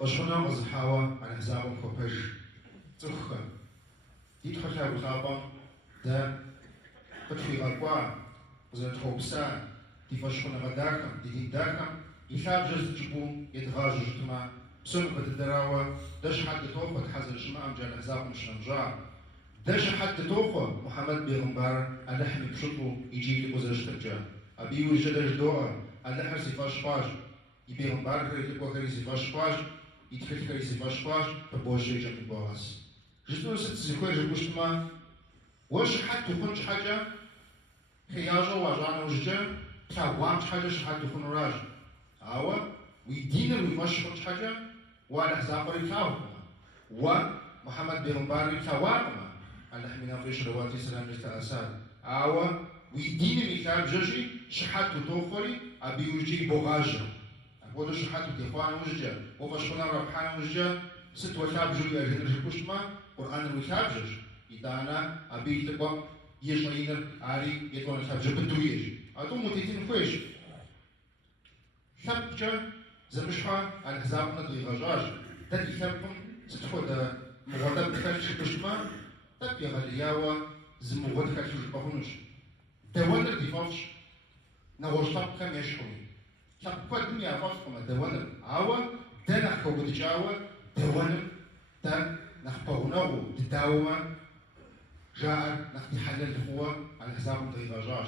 فشونا غزحاوة على حساب كوبش تخا يدخل وخابا دا بتفي أربعة وزن خوبسا دي فشونا غداكم دي داكم يشاب جز جبو يدغاج جتما بسنة بدراوة داش حد توقف حزن جماعة مجال حساب مش نمجار داش حد توقف محمد بيغمبار اللحم بشطو يجي لبوزر ترجع أبي وجد جدوء اللحم سيفاش باش يبيغمبار كريتك وكري سيفاش باش يدخل كري سيفاش باش فبوجي جنب البواس جزء ست زكوة جبوشتما واش حد تخونش حاجة خياجة واجانا وججة تاوانش حاجة شحد تخون راج أوا ويدين ويفاش خونش حاجة وعلى حساب ريتاوكما ومحمد بيغمبار ريتاوكما على حمينا فيش رواتي سلام للتأساد أوا ويدين مثال جشي شحد توخري أبي وجي بوغاجة أقول شحد تخوان وججة وفاشكونا ربحان وججة ست وشاب جوية جنرش كشتما قرآن الوشاب جش إدانا أبي تقوى يشعينر عاري يتوانا شاب جبتويش أدو متيتين خويش شابجة زمشها على حسابنا دي غجاج تدي شابكم ستخو دا مغادب تخلش كشتما تبي غالياوة زمغاد تخلش بخونش دوانر دي فاش نغوشتاب كم يشحوني شابكوا الدنيا فاشكم دوانر عاوة دانا خو بدجاوة دوانر تا نخبرناه تداوما جاء نخدي حلل الخوة على حساب طيغاجاج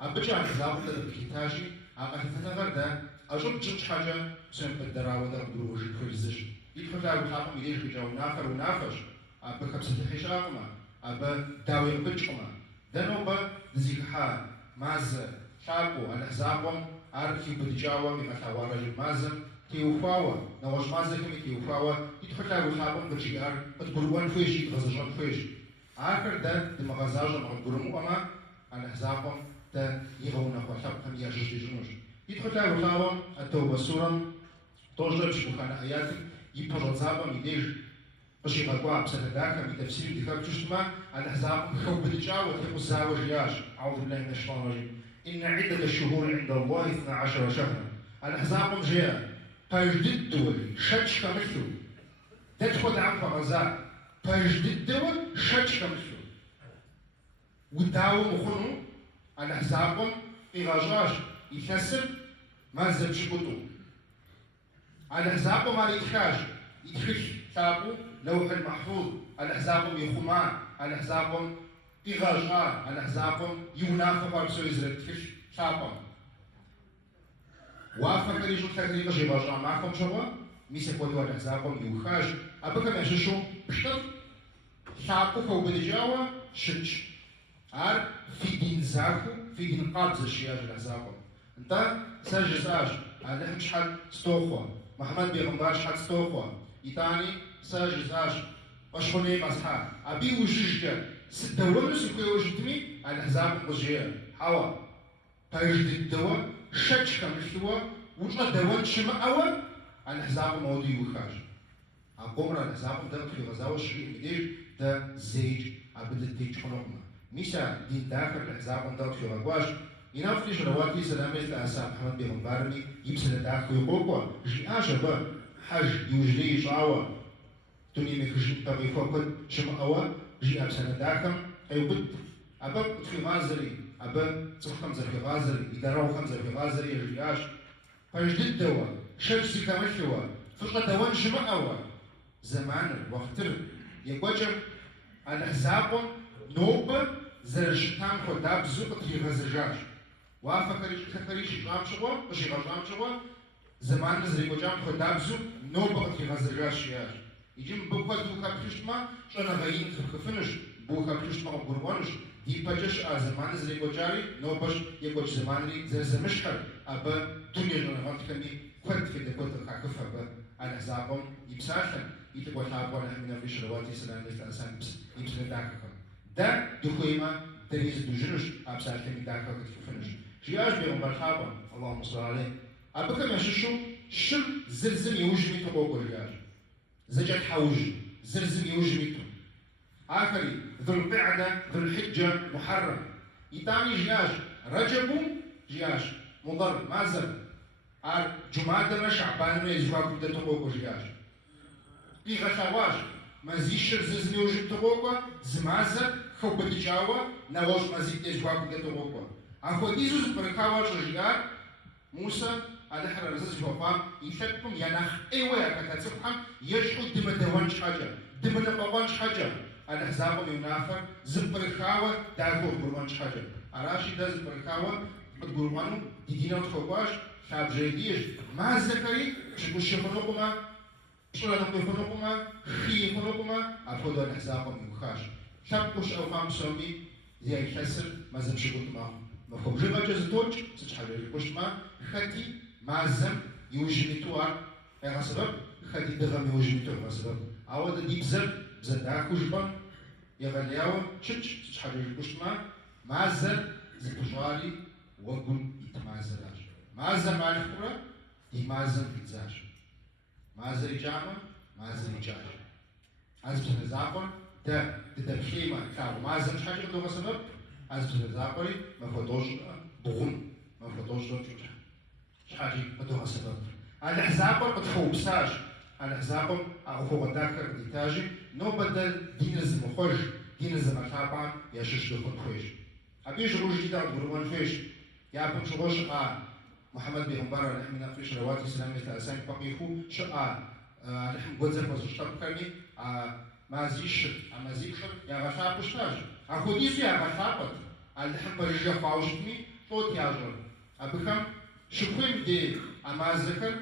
أبجع على حساب الكتاجي أقل فتغر دا أجب جنج حاجة سنب الدراوة دا بدروج كرزش يدخل على وحاقم يديش بجاو نافر ونافش أبا كبسة حشاقما أبا داوي بجقما دانوبا دزيك حال مازة شاكو على حسابهم عارفي بدجاوة بمثاوى رجل مازم تيوفاوة نواش مازة كمي تيوفاوة يدخل على وحاقم بجيار بتقولوان فيش يتغزجان فيش آخر ده المغازاج المغبرمو أما على حسابهم ده يغونا خوشاب هم يرجش جنوش يدخل على وحاقم التوبة سورة توجد بشبخانا آياتي يبرد زابا يديش بشي غاقوا بسنة داكا من تفسير ديكاب تشتما على حسابهم حب الجاوة تقو الزاوج رياش أعوذ بالله من الشيطان الرجيم إن عدة الشهور عند الله 12 شهرا على حسابهم جاء تجدد دول شتش كمثلو تدخل عن فغزاء تجدد دول شتش كمثلو وداو مخنو على حسابهم إغاجاج يكسر ما زبش بطو على حسابهم على إدخاج يدخل تابو لوح المحفوظ على حسابهم يخمان على حسابهم إغاجار على حسابهم ينافق وابسو يزرد تخش تابهم وافق ريجو تقريبا جيباجا معكم شوا ميسك ودو على حسابهم يوخاج أبقى ماشيشو بشتر تابو خو بدجاوة شتش عار في دين زاكو في دين قابز الشياج على حسابهم انت ساج على همش حد ستوخوا محمد بيغمبار شحد ستوخوا يتاني ساج وشوني مصحاب أبي وجيجة ستدور سكوي وجدمي على حساب وجيه حوا تجد الدواء شتش كمشتوا وجنا دوان شما أول على حساب مودي وخاج أقوم على حساب ده في غزاوة شيء مدير ده زيج عبد تيج خنوقنا ميشا دين داخل الحساب ده في غواش ينافلش رواتي سلامة الأساب محمد بيغمبارني يبسل داخل يقوقوا جي آشبا حج يوجدي شعوة توني مكشف تبي فوق شم أوا جي أبسنا داخم أيوبد أبا في غازري أبا تصف خمسة في غازري إذا راو خمسة في غازري الرياش فجدد دوا شمس كمشوا فقط دوان شم أوا زمان وقتر يقوجر على حسابهم نوبة زرشتان خداب زوق تيغزجاج وافكريش خكريش جام شوا بشي غام شوا زمان زريقو جام خداب زوق نوبة تيغزجاج شياج يجي بوكا دوكا بتشتما شنا غاين خفنش بوكا بتشتما وقربانش يبجش زمان زريقو جاري نوبش يقوش زماني زرزمشكر أبا دنيا جنا غانت كمي كنت في دكتور خاكف أبا على حسابهم يبساشن يتبغى تابوا على من فيش رواتي سلام للأسان يبسل داككم ده دخيمة تريز دوجنش أبسال كمي داكك تفنش جياج بيوم برخابا اللهم صل عليه أبا كم يششو شل زلزل يوجمي تقوق الجاج زجت حوج زلزل يوجمي آخري ذو القعدة ذو الحجة محرم يتاني جياج رجبو جياج مضر مازل ار جمعة شعبان يزواج بدأ تقوى جياش إيغا ثواج مازيشر ززني وجد تقوى زمازة خو بدجاوة نواج مازيد يزواج بدأ تقوى أخو ديزو زبركاوة جيار موسى على حرر زز جوفام يثبتم يناخ أيوة كتاتسبحم يشعو دم دوانش حاجة دم نقوانش حاجة على حسابهم ينافر زبركاوة داخل قروانش حاجة علاشي دا زبركاوة قد قروانو دينا تخواش شاب جيديش ما زكري شكو شفنوكما شولا نقفنوكما خي فنوكما أفضل على حسابهم يخاش شابكوش أو فام سومي زي الحسر ما زبشكوت معهم مفهوم جبا جزتوش سجحل الكوش ما خاتي معزم يوجمي توار ايغا سبب خاتي دغم يوجمي توار سبب عوض دي بزر كوجبا يغلياو تشتش سجحل الكوش ما معزم زبجوالي وقل يتمازلاش معزم مع الخبرة دي معزم في الزاج معزم الجامعة معزم الجاج عزم الزعفر ده بخيمة كاو معزم حاجة دوغا سبب عزم الزعفري ما فضوش بغم ما فضوش دون شوجه شحاجي بدوها سبب على حسابه بتفوبساج على حسابه أخو غداك ديتاجي نو بدل دين الزمخوش دين الزمخابان يشش دخون خوش أبيش روش جدا بروان خوش يا بن شغوش محمد بيغمبار نحن فيش رواتي سلامي تأسان بقيخو شقا نحن قوزر وزشتاب كرني ما زيشر يا غشاب بشتاج أخو ديسو يا غشابت نحن برجع فاوشتني صوت ياجر أبخم شكوين دي أما ذكر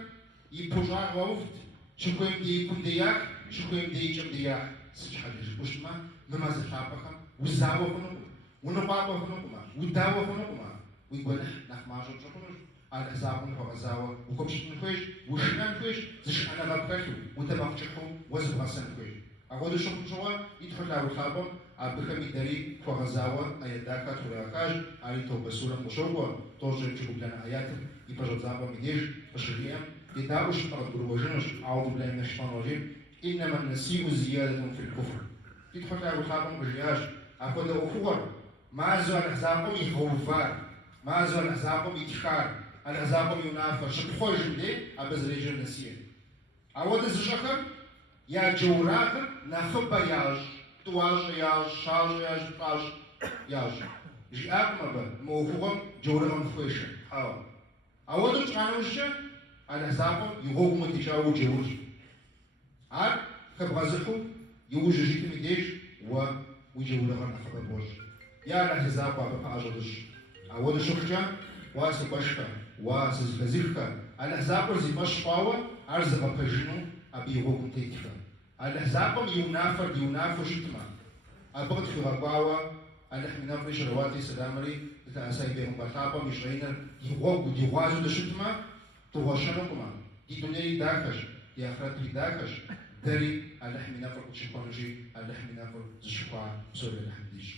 يبوجع ووفت شكوين دي يكون دياك شكوين دي يجم دياك سجحة بشتما مما زشابخم وزاوة خنوكم ونقابة خنوكم وداوة خنوكم ويقول نحماجو تشكونوش على حسابهم فغزاوة وكمشتن خويش وشنان خويش زش أنا غبكتو وتبقشكو وزبغا سن خويش أقول شكو شوا يدخل لاو خابم بخم يدري فغزاوة أيداكا تراكاج علي تو بسورة مشوبة توجه تشوف لنا آيات يبجو زابا مديش بشريم يداوش مرض بروجنوش أعوذ بالله من الشيطان الرجيم إنما النسيء زيادة في الكفر يدخل لاو خابم بجياش أقول أخوة ما زال حسابهم يخوفار ما زال حسابهم يتخار الحسابهم ينافر شبخوش دي أبز رجل نسيه أود الزشخر يا جوراخر نخبا ياج تواج ياج شاج ياج طاج ياج جي أكمل موفوهم جورهم فويشن هاو أود تشانوشة الحسابهم يغوغ متجاو جورج عاد خبغزحو يوج جيت مديش ويجورهم نخبا بوش يا الحساب بابا أجدش أود شخجا واسبشكا واسبزيفكا الحساب زي باش باوا أرزق بجنو أبي يغوغ تيتفا الحساب ينافر شتما أبغت في غباوة نحن نفرش رواتي سلامري تأسي بهم بطابة مشرين يغوازو دشتما تغشنكما دي دنيا داكش دي أخرات داكش داري نحن نفر كتشكونجي نحن نفر زشقا سوري نحن ديش